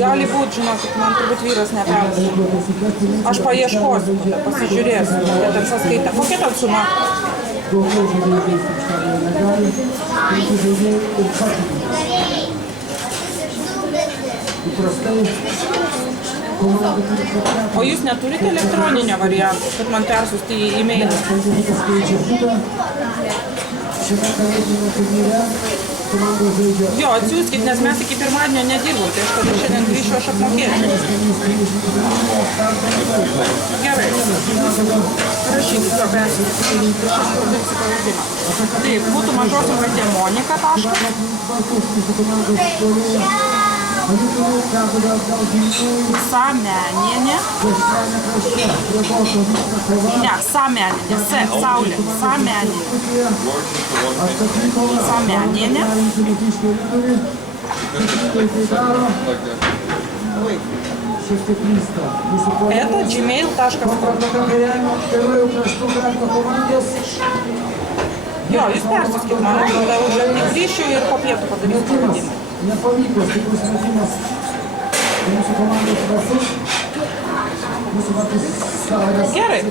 Gali būt, žinokit, man turbūt vyras neperduoda. Aš paieškosiu, pasižiūrėsiu, kokia ten sąskaita. Kokia ten suma? O jūs neturite elektroninio varianto, kad man persiųsti į e-mailą? Jo, atsiųskit, nes mes iki pirmadienio nedirbom, tai aš tada šiandien grįšiu, aš apmokėsiu. Gerai. Rašykit, jo, persiųskit. Taip, būtų mažosios raidė Monika taškas. Samenienė. Ne, Samenienė. Saulė. Samenienė. Samenienė. Это gmail.com. Jo, jūs persiskit man, tada už grįšiu ir po pietų padarysiu pavadimą. Nepavyko stiprus metimas mūsų komandos drąsus. Mūsų vartus Gerai.